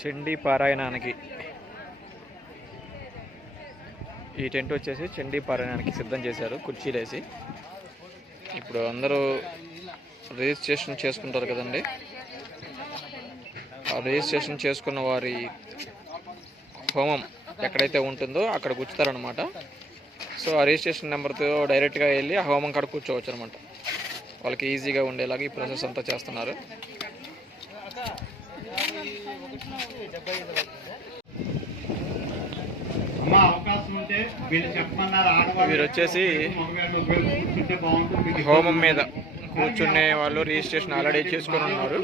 చండీ పారాయణానికి ఈ టెంట్ వచ్చేసి చండీ పారాయణానికి సిద్ధం చేశారు కుర్చీలేసి. ఇప్పుడు అందరూ రిజిస్ట్రేషన్ చేసుకుంటారు కదండి. ఆ రిజిస్ట్రేషన్ చేసుకున్న వారి హోమం ఎక్కడైతే ఉంటుందో అక్కడ కూర్చుతారనమాట. సో ఆ రిజిస్ట్రేషన్ నెంబర్తో డైరెక్ట్గా వెళ్ళి ఆ హోమం కాడ కూర్చోవచ్చు అనమాట. వాళ్ళకి ఈజీగా ఉండేలాగా ఈ ప్రాసెస్ అంతా చేస్తున్నారు. వీరు వచ్చేసి హోమం మీద కూర్చునే వాళ్ళు రిజిస్ట్రేషన్ ఆల్రెడీ చేసుకుని ఉన్నారు.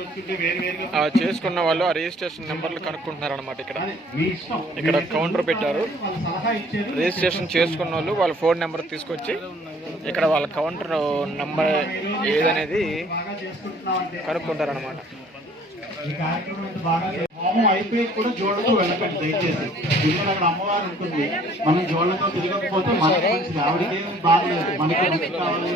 ఆ చేసుకున్న వాళ్ళు ఆ రిజిస్ట్రేషన్ నెంబర్లు కనుక్కుంటున్నారు అనమాట. ఇక్కడ కౌంటర్ పెట్టారు. రిజిస్ట్రేషన్ చేసుకున్న వాళ్ళు వాళ్ళ ఫోన్ నెంబర్ తీసుకొచ్చి ఇక్కడ వాళ్ళ కౌంటర్ నెంబర్ ఏదనేది కనుక్కుంటారు అనమాట. హోమం అయిపోయి కూడా జోళ్ళతో వెళ్ళకండి దయచేసి. ఎందుకంటే అక్కడ అమ్మవారు ఉంటుంది, మనం జోళ్ళతో తిరగకపోతే మనకి ఆవిడకేం బాగలేదు, మనకి కావాలి.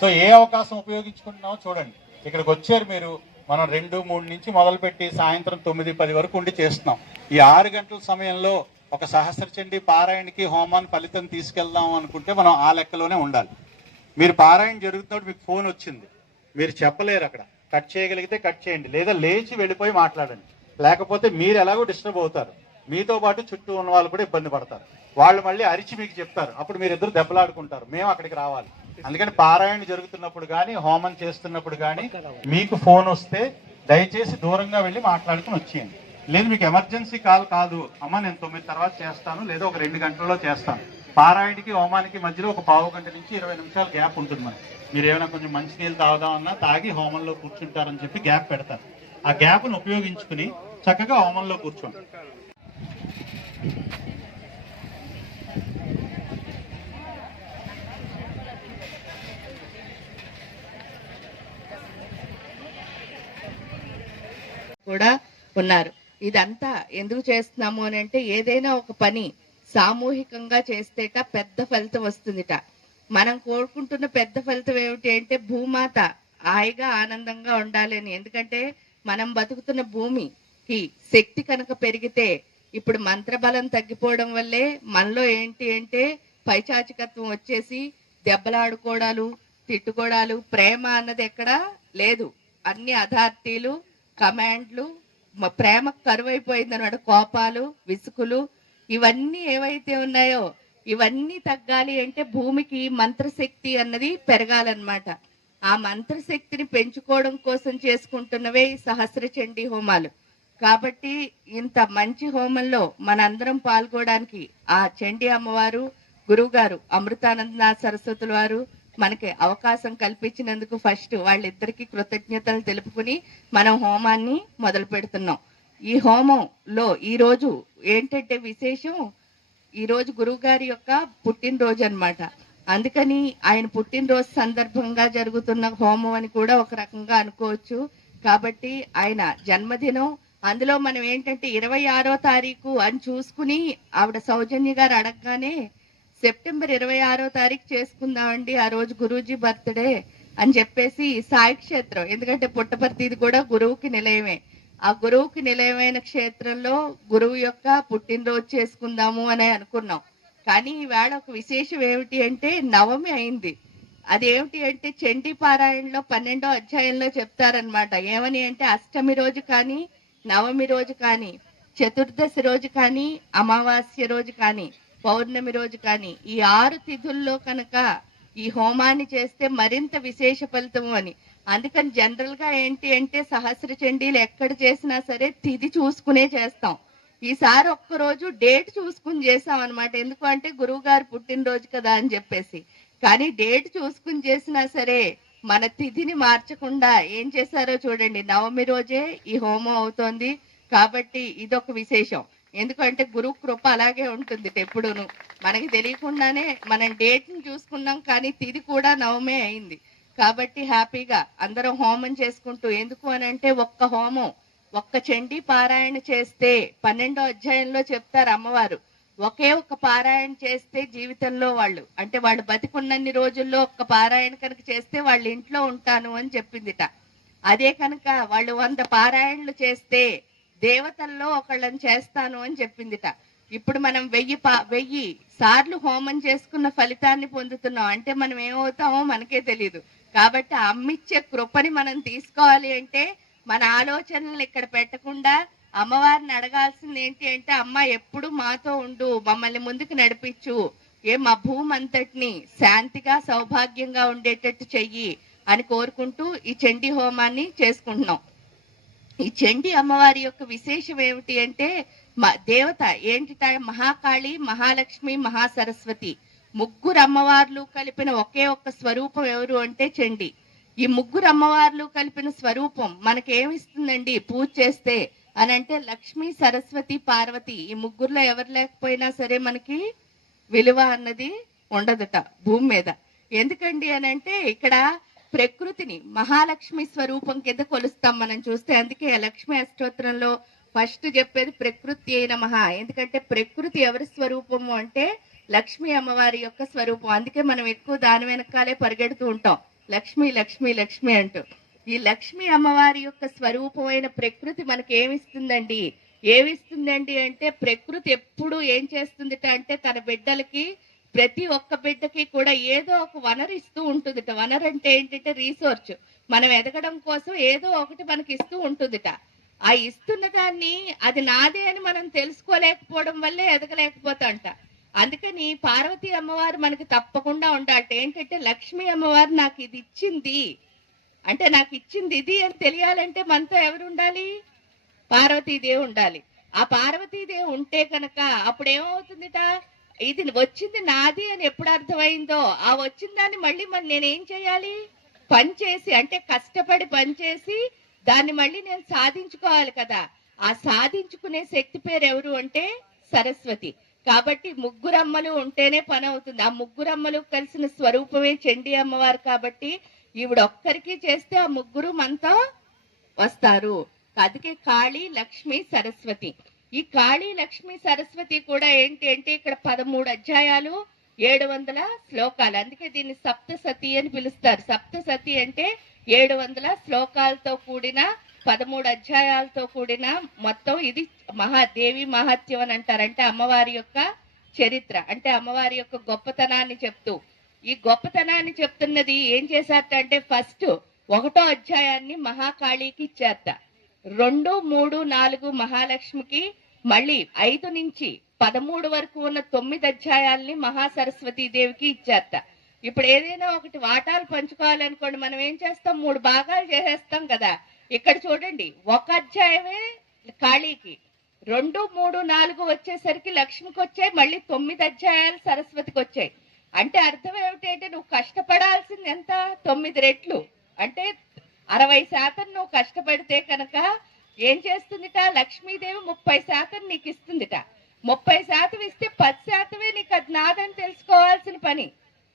సో ఏ అవకాశం ఉపయోగించుకుంటున్నామో చూడండి. ఇక్కడికి వచ్చారు మీరు, మనం 2-3 నుంచి మొదలుపెట్టి సాయంత్రం 9-10 వరకు ఉండి చేస్తున్నాం. ఈ 6 గంటల సమయంలో ఒక సహస్రచండీ పారాయణకి హోమాన్ని ఫలితం తీసుకెళ్దాం అనుకుంటే మనం ఆ లెక్కలోనే ఉండాలి. మీరు పారాయణ జరుగుతున్నప్పుడు మీకు ఫోన్ వచ్చింది, మీరు చెప్పలేరు, అక్కడ కట్ చేయగలిగితే కట్ చేయండి, లేదా లేచి వెళ్ళిపోయి మాట్లాడండి. లేకపోతే మీరు ఎలాగో డిస్టర్బ్ అవుతారు, మీతో పాటు చుట్టూ ఉన్న వాళ్ళు కూడా ఇబ్బంది పడతారు. వాళ్ళు మళ్ళీ అరిచి మీకు చెప్తారు, అప్పుడు మీరు ఇద్దరు దెబ్బలాడుకుంటారు, మేము అక్కడికి రావాలి. అందుకని పారాయణ జరుగుతున్నప్పుడు కానీ హోమం చేస్తున్నప్పుడు కానీ మీకు ఫోన్ వస్తే దయచేసి దూరంగా వెళ్ళి మాట్లాడుకుని వచ్చేయండి. లేదు మీకు ఎమర్జెన్సీ కాల్ కాదు, అమ్మ నేను 9 తర్వాత చేస్తాను, లేదా ఒక 2 గంటల్లో చేస్తాను, పారాయణకి హోమానికి మధ్యలో ఒక 15 గంట నుంచి 20 నిమిషాలు గ్యాప్ ఉంటుంది. మనకి మీరు ఏమైనా కొంచెం మంచినీళ్ళు తాగుదామన్నా తాగి హోమంలో కూర్చుంటారని చెప్పి గ్యాప్ పెడతారు. ఆ గ్యాప్ను ఉపయోగించుకుని చక్కగా హోమంలో కూర్చోండి. కూడా ఉన్నారు. ఇదంతా ఎందుకు చేస్తున్నాము అని అంటే, ఏదైనా ఒక పని సామూహికంగా చేస్తేట పెద్ద ఫలితం వస్తుందిట. మనం కోరుకుంటున్న పెద్ద ఫలితం ఏమిటి అంటే భూమాత హాయిగా ఆనందంగా ఉండాలి అని. ఎందుకంటే మనం బతుకుతున్న భూమికి శక్తి కనుక పెరిగితే, ఇప్పుడు మంత్రబలం తగ్గిపోవడం వల్లే మనలో ఏంటి అంటే పైచాచికత్వం వచ్చేసి దెబ్బలాడుకోవడాలు, తిట్టుకోవడాలు, ప్రేమ అన్నది ఎక్కడా లేదు. అన్ని అథారిటీలు, కమాండ్లు, ప్రేమ కరువైపోయింది అన్నమాట. కోపాలు, విసుకులు, ఇవన్నీ ఏవైతే ఉన్నాయో ఇవన్నీ తగ్గాలి అంటే భూమికి మంత్రశక్తి అన్నది పెరగాలన్నమాట. ఆ మంత్రశక్తిని పెంచుకోవడం కోసం చేసుకుంటున్నవే ఈ సహస్రచండీ హోమాలు. కాబట్టి ఇంత మంచి హోమంలో మనందరం పాల్గొనడానికి ఆ చండీ అమ్మవారు, గురువు గారు అమృతానందనాథ్ సరస్వతుల వారు మనకి అవకాశం కల్పించినందుకు ఫస్ట్ వాళ్ళిద్దరికి కృతజ్ఞతలు తెలుపుకుని మనం హోమాన్ని మొదలు పెడుతున్నాం. ఈ హోమంలో ఈ రోజు ఏంటంటే విశేషం, ఈ రోజు గురువు గారి యొక్క పుట్టినరోజు అన్నమాట. అందుకని ఆయన పుట్టినరోజు సందర్భంగా జరుగుతున్న హోమం అని కూడా ఒక రకంగా అనుకోవచ్చు. కాబట్టి ఆయన జన్మదినం, అందులో మనం ఏంటంటే 26వ తారీఖు అని చూసుకుని ఆవిడ సౌజన్య గారు అడగగానే సెప్టెంబర్ 26వ తారీఖు చేసుకుందామండి, ఆ రోజు గురూజీ బర్త్డే అని చెప్పేసి సాయి క్షేత్రం, ఎందుకంటే పుట్టపర్తి ఇది కూడా గురువుకి నిలయమే, ఆ గురువుకి నిలయమైన క్షేత్రంలో గురువు యొక్క పుట్టినరోజు చేసుకుందాము అని అనుకున్నాం. కానీ ఈవేళ ఒక విశేషం ఏమిటి అంటే నవమి అయింది. అదేమిటి అంటే చండీ పారాయణలో 12వ అధ్యాయంలో చెప్తారనమాట. ఏమని అంటే అష్టమి రోజు కానీ, నవమి రోజు కానీ, చతుర్దశి రోజు కానీ, అమావాస్య రోజు కానీ, పౌర్ణమి రోజు కానీ, ఈ 6 తిథుల్లో కనుక ఈ హోమాన్ని చేస్తే మరింత విశేష ఫలితము అని. అందుకని జనరల్ గా ఏంటి అంటే సహస్ర చండీలు ఎక్కడ చేసినా సరే తిథి చూసుకునే చేస్తాం. ఈసారి ఒక్కరోజు డేట్ చూసుకుని చేసాం అనమాట. ఎందుకు అంటే గురువు గారు పుట్టినరోజు కదా అని చెప్పేసి. కానీ డేట్ చూసుకుని చేసినా సరే మన తిథిని మార్చకుండా ఏం చేశారో చూడండి, నవమి రోజే ఈ హోమం అవుతోంది. కాబట్టి ఇదొక విశేషం. ఎందుకంటే గురువు కృప అలాగే ఉంటుంది ఎప్పుడూను. మనకి తెలియకుండానే మనం డేట్ ని చూసుకున్నాం, కానీ తిథి కూడా నవమే అయింది. కాబట్టి హ్యాపీగా అందరం హోమం చేసుకుంటూ, ఎందుకు అని అంటే ఒక్క హోమం, ఒక్క చండీ పారాయణ చేస్తే 12వ అధ్యాయంలో చెప్తారు అమ్మవారు, ఒకే ఒక్క పారాయణ చేస్తే జీవితంలో వాళ్ళు బతికున్నన్ని రోజుల్లో ఒక్క పారాయణ కనుక చేస్తే వాళ్ళ ఇంట్లో ఉంటాను అని చెప్పిందిట. అదే కనుక వాళ్ళు 100 పారాయణలు చేస్తే దేవతల్లో ఒకళ్ళని చేస్తాను అని చెప్పిందిట. ఇప్పుడు మనం 1000 సార్లు హోమం చేసుకున్న ఫలితాన్ని పొందుతున్నాం. అంటే మనం ఏమవుతామో మనకే తెలియదు. కాబట్టి అమ్మిచ్చే కృపని మనం తీసుకోవాలి అంటే మన ఆలోచనలు ఇక్కడ పెట్టకుండా అమ్మవారిని అడగాల్సింది ఏంటి అంటే, అమ్మ ఎప్పుడు మాతో ఉండు, మమ్మల్ని ముందుకు నడిపించు, మా భూమి అంతటిని శాంతిగా సౌభాగ్యంగా ఉండేటట్టు చెయ్యి అని కోరుకుంటూ ఈ చండీ హోమాన్ని చేసుకుంటున్నాం. ఈ చండీ అమ్మవారి యొక్క విశేషం ఏమిటి అంటే, దేవత ఏంటిట, మహాకాళి, మహాలక్ష్మి, మహాసరస్వతి ముగ్గురు అమ్మవార్లు కలిపిన ఒకే ఒక్క స్వరూపం ఎవరు అంటే చండీ. ఈ ముగ్గురు అమ్మవార్లు కలిపిన స్వరూపం మనకేమిస్తుందండి పూజ చేస్తే అని అంటే, లక్ష్మి, సరస్వతి, పార్వతి ఈ ముగ్గురులో ఎవరు లేకపోయినా సరే మనకి విలువ అన్నది ఉండదట భూమి మీద. ఎందుకండి అని అంటే, ఇక్కడ ప్రకృతిని మహాలక్ష్మి స్వరూపం కింద కొలుస్తాం మనం చూస్తే. అందుకే లక్ష్మి అష్టోత్తరంలో ఫస్ట్ చెప్పేది ప్రకృతి అయిన మహా. ఎందుకంటే ప్రకృతి ఎవరి స్వరూపము అంటే లక్ష్మీ అమ్మవారి యొక్క స్వరూపం. అందుకే మనం ఎక్కువ దాని వెనకాలే పరిగెడుతూ ఉంటాం, లక్ష్మి లక్ష్మి లక్ష్మి అంటూ. ఈ లక్ష్మీ అమ్మవారి యొక్క స్వరూపమైన ప్రకృతి మనకి ఏమిస్తుందండి అంటే, ప్రకృతి ఎప్పుడు ఏం చేస్తుందిట అంటే తన బిడ్డలకి, ప్రతి ఒక్క బిడ్డకి కూడా ఏదో ఒక వనరు ఇస్తూ ఉంటుందిట. వనరు అంటే ఏంటంటే రీసోర్స్. మనం ఎదగడం కోసం ఏదో ఒకటి మనకి ఇస్తూ ఉంటుందిట. ఆ ఇస్తున్న దాన్ని అది నాదే అని మనం తెలుసుకోలేకపోవడం వల్లే ఎదగలేకపోతాంట. అందుకని పార్వతీ అమ్మవారు మనకి తప్పకుండా ఉండాలట. ఏంటంటే లక్ష్మీ అమ్మవారు నాకు ఇది ఇచ్చింది అంటే, నాకు ఇచ్చింది ఇది అని తెలియాలంటే మనతో ఎవరు ఉండాలి? పార్వతీదేవి ఉండాలి. ఆ పార్వతీదేవి ఉంటే కనుక అప్పుడు ఏమవుతుందిట, ఇది వచ్చింది నాది అని ఎప్పుడు అర్థమైందో, ఆ వచ్చిన దాన్ని మళ్ళీ నేనేం చేయాలి, పనిచేసి, అంటే కష్టపడి పనిచేసి దాన్ని మళ్ళీ నేను సాధించుకోవాలి కదా. ఆ సాధించుకునే శక్తి పేరు ఎవరు అంటే సరస్వతి. కాబట్టి ముగ్గురమ్మలు ఉంటేనే పని అవుతుంది. ఆ ముగ్గురమ్మలు కలిసిన స్వరూపమే చండీ అమ్మవారు. కాబట్టి ఈవిడ ఒక్కరికి చేస్తే ఆ ముగ్గురు మనతో వస్తారు. అందుకే కాళీ, లక్ష్మి, సరస్వతి. ఈ కాళీ, లక్ష్మి, సరస్వతి కూడా ఏంటి అంటే, ఇక్కడ 13 అధ్యాయాలు 700 శ్లోకాలు. అందుకే దీన్ని సప్తసతి అని పిలుస్తారు. సప్తసతి అంటే 700 శ్లోకాలతో కూడిన 13 అధ్యాయాలతో కూడిన మొత్తం ఇది మహాదేవి మహత్యం అని అంటారు. అంటే అమ్మవారి యొక్క చరిత్ర, అంటే అమ్మవారి యొక్క గొప్పతనాన్ని చెప్తూ, ఈ గొప్పతనాన్ని చెప్తున్నది ఏం చేశారట అంటే, ఫస్ట్ 1వ అధ్యాయాన్ని మహాకాళికి ఇచ్చారట, 2, 3, 4 మహాలక్ష్మికి, మళ్ళీ 5 నుంచి 13 వరకు ఉన్న 9 అధ్యాయాల్ని మహాసరస్వతి దేవికి ఇచ్చారట. ఇప్పుడు ఏదైనా ఒకటి వాటాలు పంచుకోవాలనుకోండి, మనం ఏం చేస్తాం, 3 భాగాలు చేసేస్తాం కదా. ఇక్కడ చూడండి, 1 అధ్యాయమే కాళీకి, 2, 3, 4 వచ్చేసరికి లక్ష్మికి వచ్చాయి, మళ్ళీ 9 అధ్యాయాలు సరస్వతికి వచ్చాయి. అంటే అర్థం ఏమిటంటే, నువ్వు కష్టపడాల్సింది ఎంత, 9 రెట్లు. అంటే 60% నువ్వు కష్టపడితే కనుక ఏం చేస్తుందిట, లక్ష్మీదేవి 30% నీకు ఇస్తుందిట. 30% ఇస్తే 10% నీకు అది నాదని తెలుసుకోవాల్సిన పని.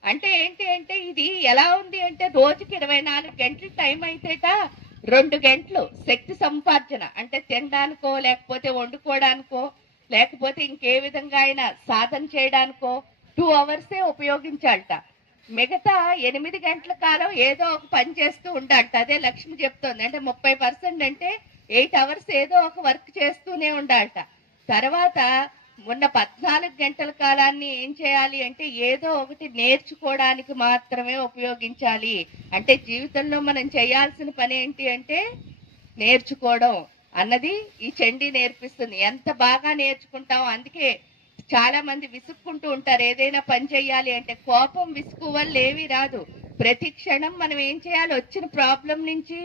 అంటే ఏంటి అంటే, ఇది ఎలా ఉంది అంటే, రోజుకి 24 గంటలు టైం అయితేట 2 గంటలు శక్తి సంపార్జన, అంటే తినడానికో లేకపోతే వండుకోవడానికో లేకపోతే ఇంకే విధంగా అయినా సాధన చేయడానికో 2 అవర్సే ఉపయోగించాలట. మిగతా 8 గంటల కాలం ఏదో ఒక పని చేస్తూ ఉండాలట. అదే లక్ష్మి చెప్తోంది. అంటే 30% అంటే 8 అవర్స్ ఏదో ఒక వర్క్ చేస్తూనే ఉండాలట. తర్వాత ఉన్న 14 గంటల కాలాన్ని ఏం చేయాలి అంటే, ఏదో ఒకటి నేర్చుకోవడానికి మాత్రమే ఉపయోగించాలి. అంటే జీవితంలో మనం చేయాల్సిన పని ఏంటి అంటే నేర్చుకోవడం అన్నది ఈ చండీ నేర్పిస్తుంది. ఎంత బాగా నేర్చుకుంటాం. అందుకే చాలా మంది విసుక్కుంటూ ఉంటారు ఏదైనా పని చేయాలి అంటే. కోపం, విసుగు వల్ల ఏమీ రాదు. ప్రతి క్షణం మనం ఏం చేయాలి, వచ్చిన ప్రాబ్లం నుంచి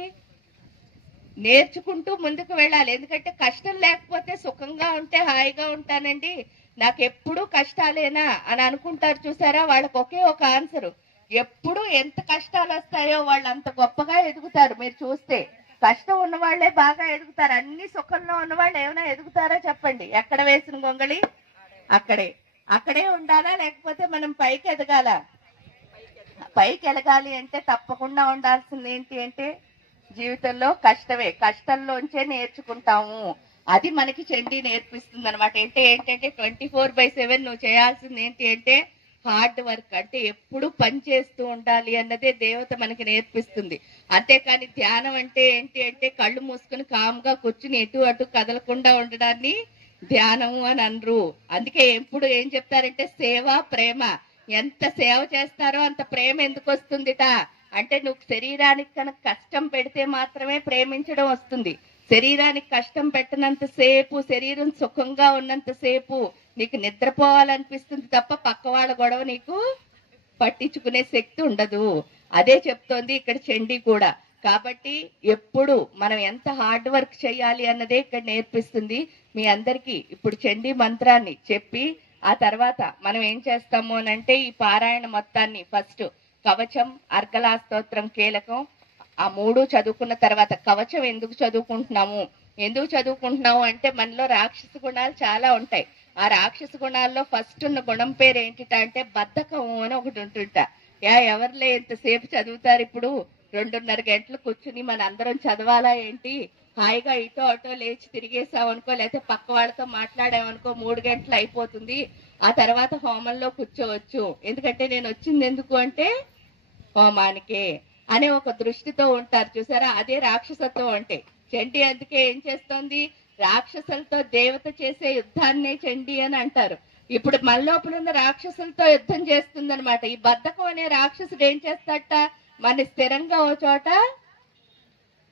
నేర్చుకుంటూ ముందుకు వెళ్ళాలి. ఎందుకంటే కష్టం లేకపోతే సుఖంగా ఉంటే హాయిగా ఉంటానండి, నాకు ఎప్పుడు కష్టాలేనా అని అనుకుంటారు చూసారా. వాళ్ళకి ఒకే ఒక ఆన్సర్, ఎప్పుడు ఎంత కష్టాలు వస్తాయో వాళ్ళు అంత గొప్పగా ఎదుగుతారు. మీరు చూస్తే కష్టం ఉన్న వాళ్ళే బాగా ఎదుగుతారు. అన్ని సుఖంలో ఉన్న వాళ్ళు ఏమైనా ఎదుగుతారా చెప్పండి. ఎక్కడ వేసిన గొంగళి అక్కడే ఉండాలా, లేకపోతే మనం పైకి ఎదగాల? పైకి ఎదగాలి అంటే తప్పకుండా ఉండాల్సింది ఏంటి అంటే, జీవితంలో కష్టమే, కష్టంలోంచే నేర్చుకుంటాము అది మనకి చండీ నేర్పిస్తుంది అనమాట. ఏంటంటే 24/7 నువ్వు చేయాల్సింది ఏంటి అంటే హార్డ్ వర్క్, అంటే ఎప్పుడు పని చేస్తూ ఉండాలి అన్నదే దేవత మనకి నేర్పిస్తుంది. అంతేకాని ధ్యానం అంటే ఏంటి అంటే కళ్ళు మూసుకుని కామ్గా కూర్చుని ఎటు అటు కదలకుండా ఉండడాన్ని ధ్యానము అని అనరు. అందుకే ఎప్పుడు ఏం చెప్తారంటే సేవ ప్రేమ. ఎంత సేవ చేస్తారో అంత ప్రేమ ఎందుకు వస్తుందిట అంటే నువ్వు శరీరానికి కనుక కష్టం పెడితే మాత్రమే ప్రేమించడం వస్తుంది. శరీరానికి కష్టం పెట్టినంత సేపు, శరీరం సుఖంగా ఉన్నంత సేపు నీకు నిద్రపోవాలనిపిస్తుంది తప్ప పక్క వాళ్ళ గొడవ నీకు పట్టించుకునే శక్తి ఉండదు. అదే చెప్తోంది ఇక్కడ చండీ కూడా. కాబట్టి ఎప్పుడు మనం ఎంత హార్డ్ వర్క్ చేయాలి అన్నదే ఇక్కడ నేర్పిస్తుంది. మీ అందరికీ ఇప్పుడు చండీ మంత్రాన్ని చెప్పి ఆ తర్వాత మనం ఏం చేస్తాము అని అంటే ఈ పారాయణ మొత్తాన్ని ఫస్ట్ కవచం, అర్గళా స్తోత్రం కీలకం. ఆ 3 చదువుకున్న తర్వాత కవచం ఎందుకు చదువుకుంటున్నాము అంటే మనలో రాక్షస గుణాలు చాలా ఉంటాయి. ఆ రాక్షస గుణాల్లో ఫస్ట్ ఉన్న గుణం పేరు ఏంటిట అంటే బద్ధకం అని ఒకటి ఉంటుంట. ఎవరిలే ఎంతసేపు చదువుతారు, ఇప్పుడు 2:30 గంటలు కూర్చుని మన అందరం చదవాలా ఏంటి, హాయిగా ఇటో అటో లేచి తిరిగేసామనుకో, లేకపోతే పక్క వాళ్ళతో మాట్లాడామనుకో 3 గంటలు అయిపోతుంది. ఆ తర్వాత హోమంలో కూర్చోవచ్చు. ఎందుకంటే నేను వచ్చింది ఎందుకు అంటే హోమానికే అనే ఒక దృష్టితో ఉంటారు చూసారా, అదే రాక్షసత్వం అంటే. చండీ అందుకే ఏం చేస్తోంది, రాక్షసులతో దేవత చేసే యుద్ధాన్నే చండీ అని అంటారు. ఇప్పుడు మన లోపల ఉన్న రాక్షసులతో యుద్ధం చేస్తుంది అనమాట. ఈ బద్ధకం అనే రాక్షసుడు ఏం చేస్తాడట, మన స్థిరంగా ఓ చోట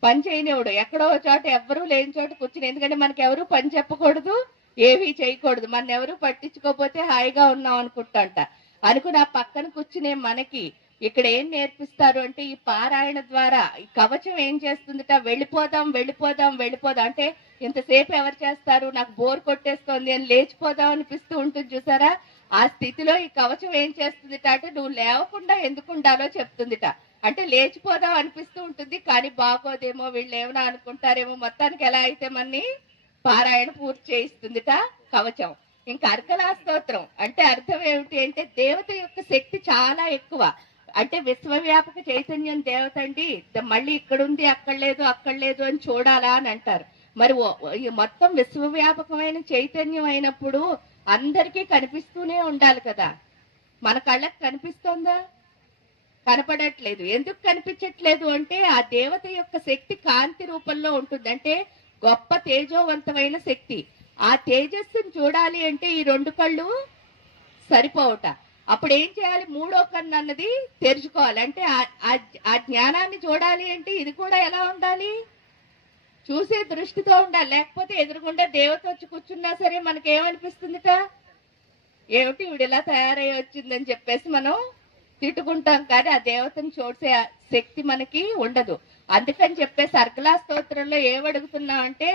పని చేయనివాడు, ఎక్కడో ఓ చోట ఎవ్వరూ లేని చోట కూర్చుని, ఎందుకంటే మనకి ఎవరు పని చెప్పకూడదు, ఏమీ చేయకూడదు, మన ఎవరు పట్టించుకోకపోతే హాయిగా ఉన్నాం అనుకుంటాంట. అనుకుని ఆ పక్కన కూర్చునే మనకి ఇక్కడ ఏం నేర్పిస్తారు అంటే ఈ పారాయణ ద్వారా ఈ కవచం ఏం చేస్తుందట, వెళ్ళిపోదాం అంటే ఇంతసేపు ఎవరు చేస్తారు, నాకు బోర్ కొట్టేస్తోంది అని లేచిపోదాం అనిపిస్తూ ఉంటుంది చూసారా. ఆ స్థితిలో ఈ కవచం ఏం చేస్తుందిట అంటే నువ్వు లేవకుండా ఎందుకు ఉండాలో చెప్తుందిట. అంటే లేచిపోదాం అనిపిస్తూ ఉంటుంది, కానీ బాగోదేమో, వీళ్ళు ఏమైనా అనుకుంటారేమో, మొత్తానికి ఎలా అయితే మనని పారాయణ పూర్తి చేయిస్తుందిట కవచం. ఇంకా అర్గళా స్తోత్రం అంటే అర్థం ఏమిటి అంటే దేవత యొక్క శక్తి చాలా ఎక్కువ. అంటే విశ్వవ్యాపక చైతన్యం దేవత అండి, మళ్ళీ ఇక్కడుంది అక్కడ లేదు అని చూడాలా అని అంటారు. మరి మొత్తం విశ్వవ్యాపకమైన చైతన్యం అయినప్పుడు అందరికీ కనిపిస్తూనే ఉండాలి కదా. మన కళ్ళకి కనిపిస్తోందా, కనపడట్లేదు. ఎందుకు కనిపించట్లేదు అంటే ఆ దేవత యొక్క శక్తి కాంతి రూపంలో ఉంటుంది. అంటే గొప్ప తేజోవంతమైన శక్తి. ఆ తేజస్సును చూడాలి అంటే ఈ 2 కళ్ళు సరిపోవట. అప్పుడు ఏం చేయాలి, 3వ కన్ను అన్నది తెరుచుకోవాలి. అంటే ఆ జ్ఞానాన్ని చూడాలి అంటే ఇది కూడా ఎలా ఉండాలి, చూసే దృష్టితో ఉండాలి. లేకపోతే ఎదురుగుండా దేవత వచ్చి కూర్చున్నా సరే మనకి ఏమనిపిస్తుందిట, ఏమిటి వీడిలా తయారై వచ్చిందని చెప్పేసి మనం తిట్టుకుంటాం, కానీ ఆ దేవతను చూసే శక్తి మనకి ఉండదు. అందుకని చెప్పేసి అర్గళా స్తోత్రంలో ఏమడుగుతున్నావు అంటే,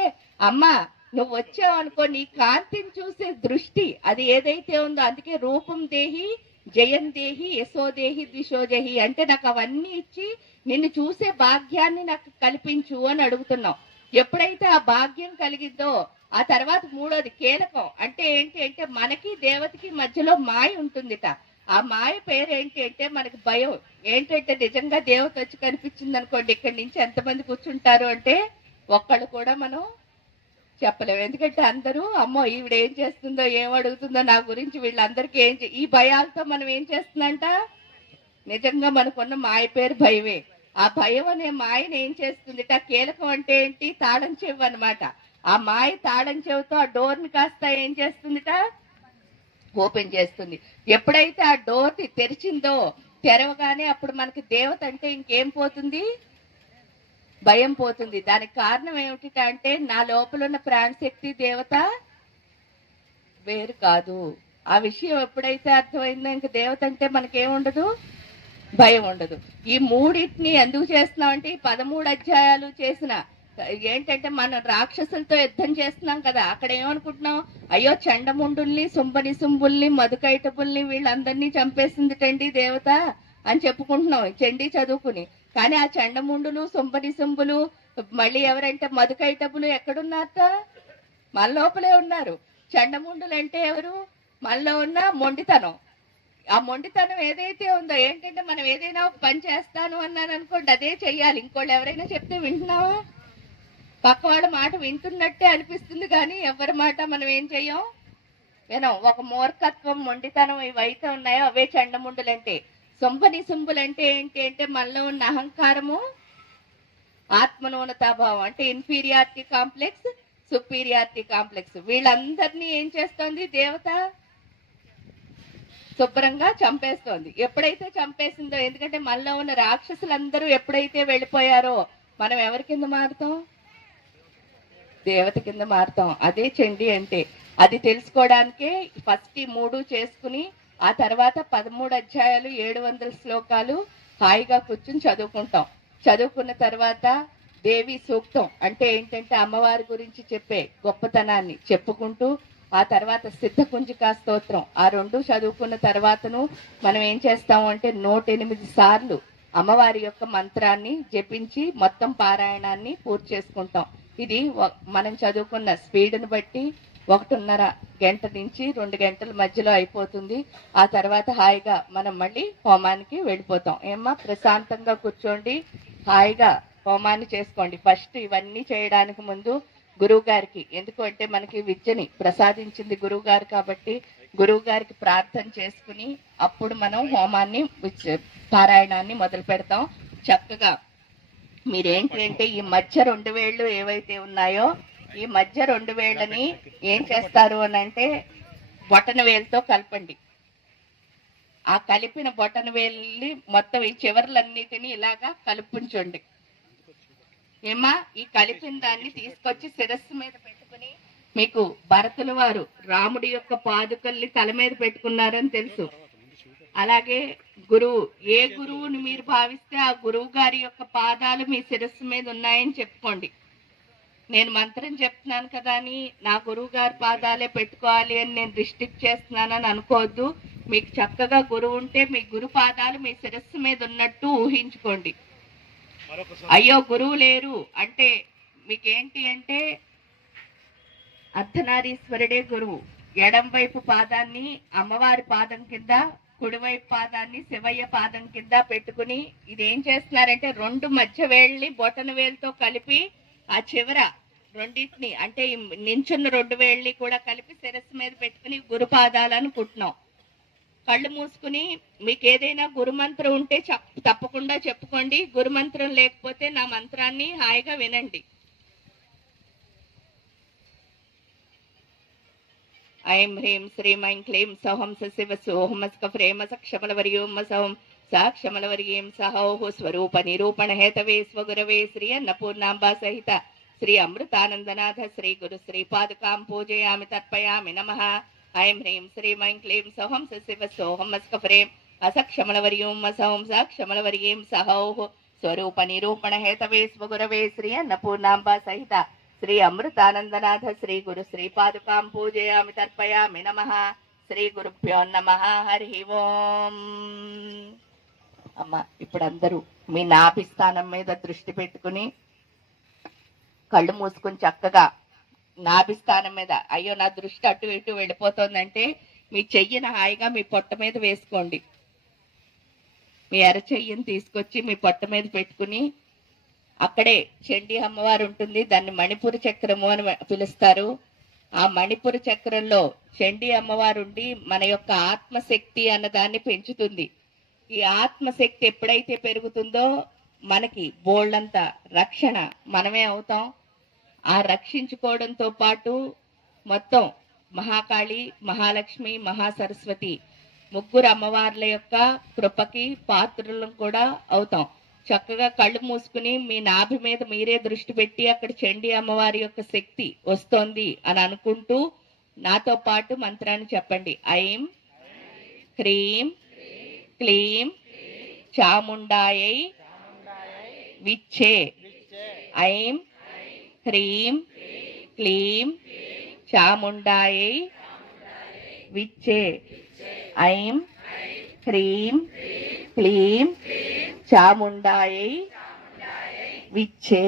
అమ్మా నువ్వు వచ్చావు అనుకో, నీ కాంతిని చూసే దృష్టి అది ఏదైతే ఉందో, అందుకే రూపం దేహి జయం దేహి యశోదేహి ద్విషోదేహి అంటే నాకు అవన్నీ ఇచ్చి నిన్ను చూసే భాగ్యాన్ని నాకు కల్పించు అని అడుగుతున్నావు. ఎప్పుడైతే ఆ భాగ్యం కలిగిద్దో ఆ తర్వాత 3వది కీలకం. అంటే ఏంటి అంటే మనకి దేవతకి మధ్యలో మాయ ఉంటుందిట. ఆ మాయ పేరు ఏంటి అంటే మనకి భయం. ఏంటంటే నిజంగా దేవత వచ్చి కనిపించింది అనుకోండి, ఇక్కడి నుంచి ఎంతమంది కూర్చుంటారు అంటే ఒక్కళ్ళు కూడా మనం చెప్పలేము. ఎందుకంటే అందరూ అమ్మో ఈవిడ ఏం చేస్తుందో ఏం అడుగుతుందో నా గురించి, వీళ్ళందరికీ ఈ భయాలతో మనం ఏం చేస్తుందంట, నిజంగా మనకున్న మాయ పేరు భయమే. ఆ భయం అనే మాయను ఏం చేస్తుందిట, కీలకం అంటే ఏంటి, తాళం చెవి అనమాట. ఆ మాయ తాళం చెవితో ఆ డోర్ని కాస్త ఏం చేస్తుందిట, ఓపెన్ చేస్తుంది. ఎప్పుడైతే ఆ డోర్ని తెరిచిందో, తెరవగానే అప్పుడు మనకి దేవత అంటే ఇంకేం పోతుంది, భయం పోతుంది. దానికి కారణం ఏమిటి అంటే నా లోపల ఉన్న ప్రాణశక్తి దేవత వేరు కాదు. ఆ విషయం ఎప్పుడైతే అర్థమైందో ఇంక దేవత అంటే మనకేముండదు, భయం ఉండదు. ఈ 3టిని ఎందుకు చేస్తున్నాం అంటే ఈ 13 అధ్యాయాలు చేసిన ఏంటంటే మనం రాక్షసులతో యుద్ధం చేస్తున్నాం కదా. అక్కడ ఏమనుకుంటున్నాం, అయ్యో చండముండుల్ని శుంభుల్ని మధుకైటపుల్ని వీళ్ళందరినీ చంపేసిందిటండి దేవత అని చెప్పుకుంటున్నాం చండీ చదువుకుని. కానీ ఆ చండముండులు శుంభులు మళ్ళీ ఎవరంటే మధుకైటపులు ఎక్కడున్నారట, మన లోపలే ఉన్నారు. చండముండులు అంటే ఎవరు, మనలో ఉన్న మొండితనం. ఆ మొండితనం ఏదైతే ఉందో, ఏంటంటే మనం ఏదైనా ఒక పని చేస్తాను అన్నాను అనుకోండి, అదే చెయ్యాలి. ఇంకోళ్ళు ఎవరైనా చెప్తే వింటున్నావా, పక్క వాళ్ళ మాట వింటున్నట్టే అనిపిస్తుంది, కానీ ఎవరి మాట మనం ఏం చెయ్యం, వినం. ఒక మూర్ఖత్వం, మొండితనం ఇవైతే ఉన్నాయో అవే చండముండులంటే. సొంపులంటే ఏంటి అంటే మనలో ఉన్న అహంకారము, ఆత్మనూనతాభావం అంటే ఇన్ఫీరియారిటీ కాంప్లెక్స్, సుపీరియారిటీ కాంప్లెక్స్. వీళ్ళందరినీ ఏం చేస్తోంది దేవత? శుభ్రంగా చంపేస్తోంది. ఎప్పుడైతే చంపేసిందో, ఎందుకంటే మనలో ఉన్న రాక్షసులందరూ ఎప్పుడైతే వెళ్ళిపోయారో మనం ఎవరి కింద మారుతాం? దేవత కింద మారుతాం. అదే చండి అంటే. అది తెలుసుకోవడానికే ఫస్ట్ ఈ 3 చేసుకుని ఆ తర్వాత 13 అధ్యాయాలు 700 శ్లోకాలు హాయిగా కూర్చుని చదువుకుంటాం. చదువుకున్న తర్వాత దేవి సూక్తం అంటే ఏంటంటే అమ్మవారి గురించి చెప్పే గొప్పతనాన్ని చెప్పుకుంటూ, ఆ తర్వాత సిద్ధకుంజికా స్తోత్రం, ఆ 2 చదువుకున్న తర్వాతను మనం ఏం చేస్తాము అంటే 108 సార్లు అమ్మవారి యొక్క మంత్రాన్ని జపించి మొత్తం పారాయణాన్ని పూర్తి చేసుకుంటాం. ఇది మనం చదువుకున్న స్పీడ్ని బట్టి 1.5 గంట నుంచి 2 గంటల మధ్యలో అయిపోతుంది. ఆ తర్వాత హాయిగా మనం మళ్ళీ హోమానికి వెళ్ళిపోతాం. ఏమ్మా, ప్రశాంతంగా కూర్చోండి, హాయిగా హోమాన్ని చేసుకోండి. ఫస్ట్ ఇవన్నీ చేయడానికి ముందు గురువు గారికి, ఎందుకంటే మనకి విద్యని ప్రసాదించింది గురువు గారు కాబట్టి గురువు గారికి ప్రార్థన చేసుకుని అప్పుడు మనం హోమాన్ని పారాయణాన్ని మొదలు పెడతాం. చక్కగా మీరేంటి అంటే ఈ మధ్య 2 వేళ్ళు ఏవైతే ఉన్నాయో ఈ మధ్య 2 వేళ్ళని ఏం చేస్తారు అని అంటే బొటన వేలుతో కలపండి. ఆ కలిపిన బొటన వేలు మొత్తం ఈ చివర్లన్నిటినీ ఇలాగా కలుపుంచండి. ఏమా, ఈ కలిపిన దాన్ని తీసుకొచ్చి శిరస్సు మీద పెట్టుకుని, మీకు భరతుల వారు రాముడి యొక్క పాదుకల్ని తల మీద పెట్టుకున్నారని తెలుసు. అలాగే ఏ గురువుని మీరు భావిస్తే ఆ గురువు గారి యొక్క పాదాలు మీ శిరస్సు మీద ఉన్నాయని చెప్పుకోండి. నేను మంత్రం చెప్తున్నాను కదా అని నా గురువు గారి పాదాలే పెట్టుకోవాలి అని నేను రిస్ట్రిక్ట్ చేస్తున్నానని అనుకోవద్దు. మీకు చక్కగా గురువు ఉంటే మీ గురు పాదాలు మీ శిరస్సు మీద ఉన్నట్టు ఊహించుకోండి. అయ్యో గురువు లేరు అంటే మీకేంటి అంటే అర్ధనారీశ్వరుడే గురువు. ఎడం వైపు పాదాన్ని అమ్మవారి పాదం కింద, కుడివైపు పాదాన్ని శివయ్య పాదం కింద పెట్టుకుని ఇదేం చేస్తున్నారంటే 2 మధ్య వేళ్ళని బొటన వేలుతో కలిపి ఆ చివర రెండింటిని అంటే నించున్న 2 వేళ్ళని కూడా కలిపి శిరస్సు మీద పెట్టుకుని గురు పాదాలను కుట్టినాం. కళ్ళు మూసుకుని మీకు ఏదైనా గురుమంత్రం ఉంటే తప్పకుండా చెప్పుకోండి. గురుమంత్రం లేకపోతే నా మంత్రాన్ని హాయిగా వినండి. ఐం హ్రీం శ్రీం ఐం క్లీం సౌహం శివ సోహమస్క ప్రేమ సక్షమలవర్యోం సౌం సాక్షమలవర్యం సహౌహ స్వరూప నిరూపణ హేతవే స్వగురవే శ్రీ అన్నపూర్ణాంబా సహిత శ్రీ అమృతానందనాథ శ్రీ గురు శ్రీపాదుకాం పూజయామి తర్పయామి నమః. ఐం హ్రీం శ్రీం ఐం క్లీం సౌహం శివ సోహమస్క ప్రేమ అసక్షమలవర్యోం సౌం సాక్షమలవర్యం సహౌహ స్వరూప నిరూపణ హేతవే స్వగురవే శ్రీ అన్నపూర్ణాంబా సహిత శ్రీ అమృతానందనాథ శ్రీ గురు శ్రీపాదుకాం పూజయామి తర్పయామి నమః. శ్రీ గురుభ్యో నమః. హరి ఓం. అమ్మ, ఇప్పుడు అందరూ మీ నాభిస్థానం మీద దృష్టి పెట్టుకుని కళ్ళు మూసుకుని చక్కగా నాభిస్థానం మీద, అయ్యో నా దృష్టి అటు ఇటు వెళ్ళిపోతుందంటే మీ చెయ్యిని హాయిగా మీ పొట్ట మీద వేసుకోండి. మీ చెయ్యిని తీసుకొచ్చి మీ పొట్ట మీద పెట్టుకుని అక్కడే చండీ అమ్మవారు ఉంటుంది. దాన్ని మణిపుర చక్రము అని పిలుస్తారు. ఆ మణిపుర చక్రంలో చండీ అమ్మవారు ఉండి మన యొక్క ఆత్మశక్తి అన్నదాన్ని పెంచుతుంది. ఈ ఆత్మశక్తి ఎప్పుడైతే పెరుగుతుందో మనకి బోళ్ళంత రక్షణ మనమే అవుతాం. ఆ రక్షించుకోవడంతో పాటు మొత్తం మహాకాళి, మహాలక్ష్మి, మహాసరస్వతి 3 అమ్మవార్ల యొక్క కృపకి పాత్రలను కూడా అవుతాం. చక్కగా కళ్ళు మూసుకుని మీ నాభి మీద మీరే దృష్టి పెట్టి అక్కడ చండీ అమ్మవారి యొక్క శక్తి వస్తోంది అని అనుకుంటూ నాతో పాటు మంత్రాన్ని చెప్పండి. ఐం హ్రీం క్లీం చాముండాయై విచ్చే. ఐం హ్రీం క్లీం చాముండాయై విచ్చే. ఐం హ్రీం క్లీం చాముండాయై విచ్చే.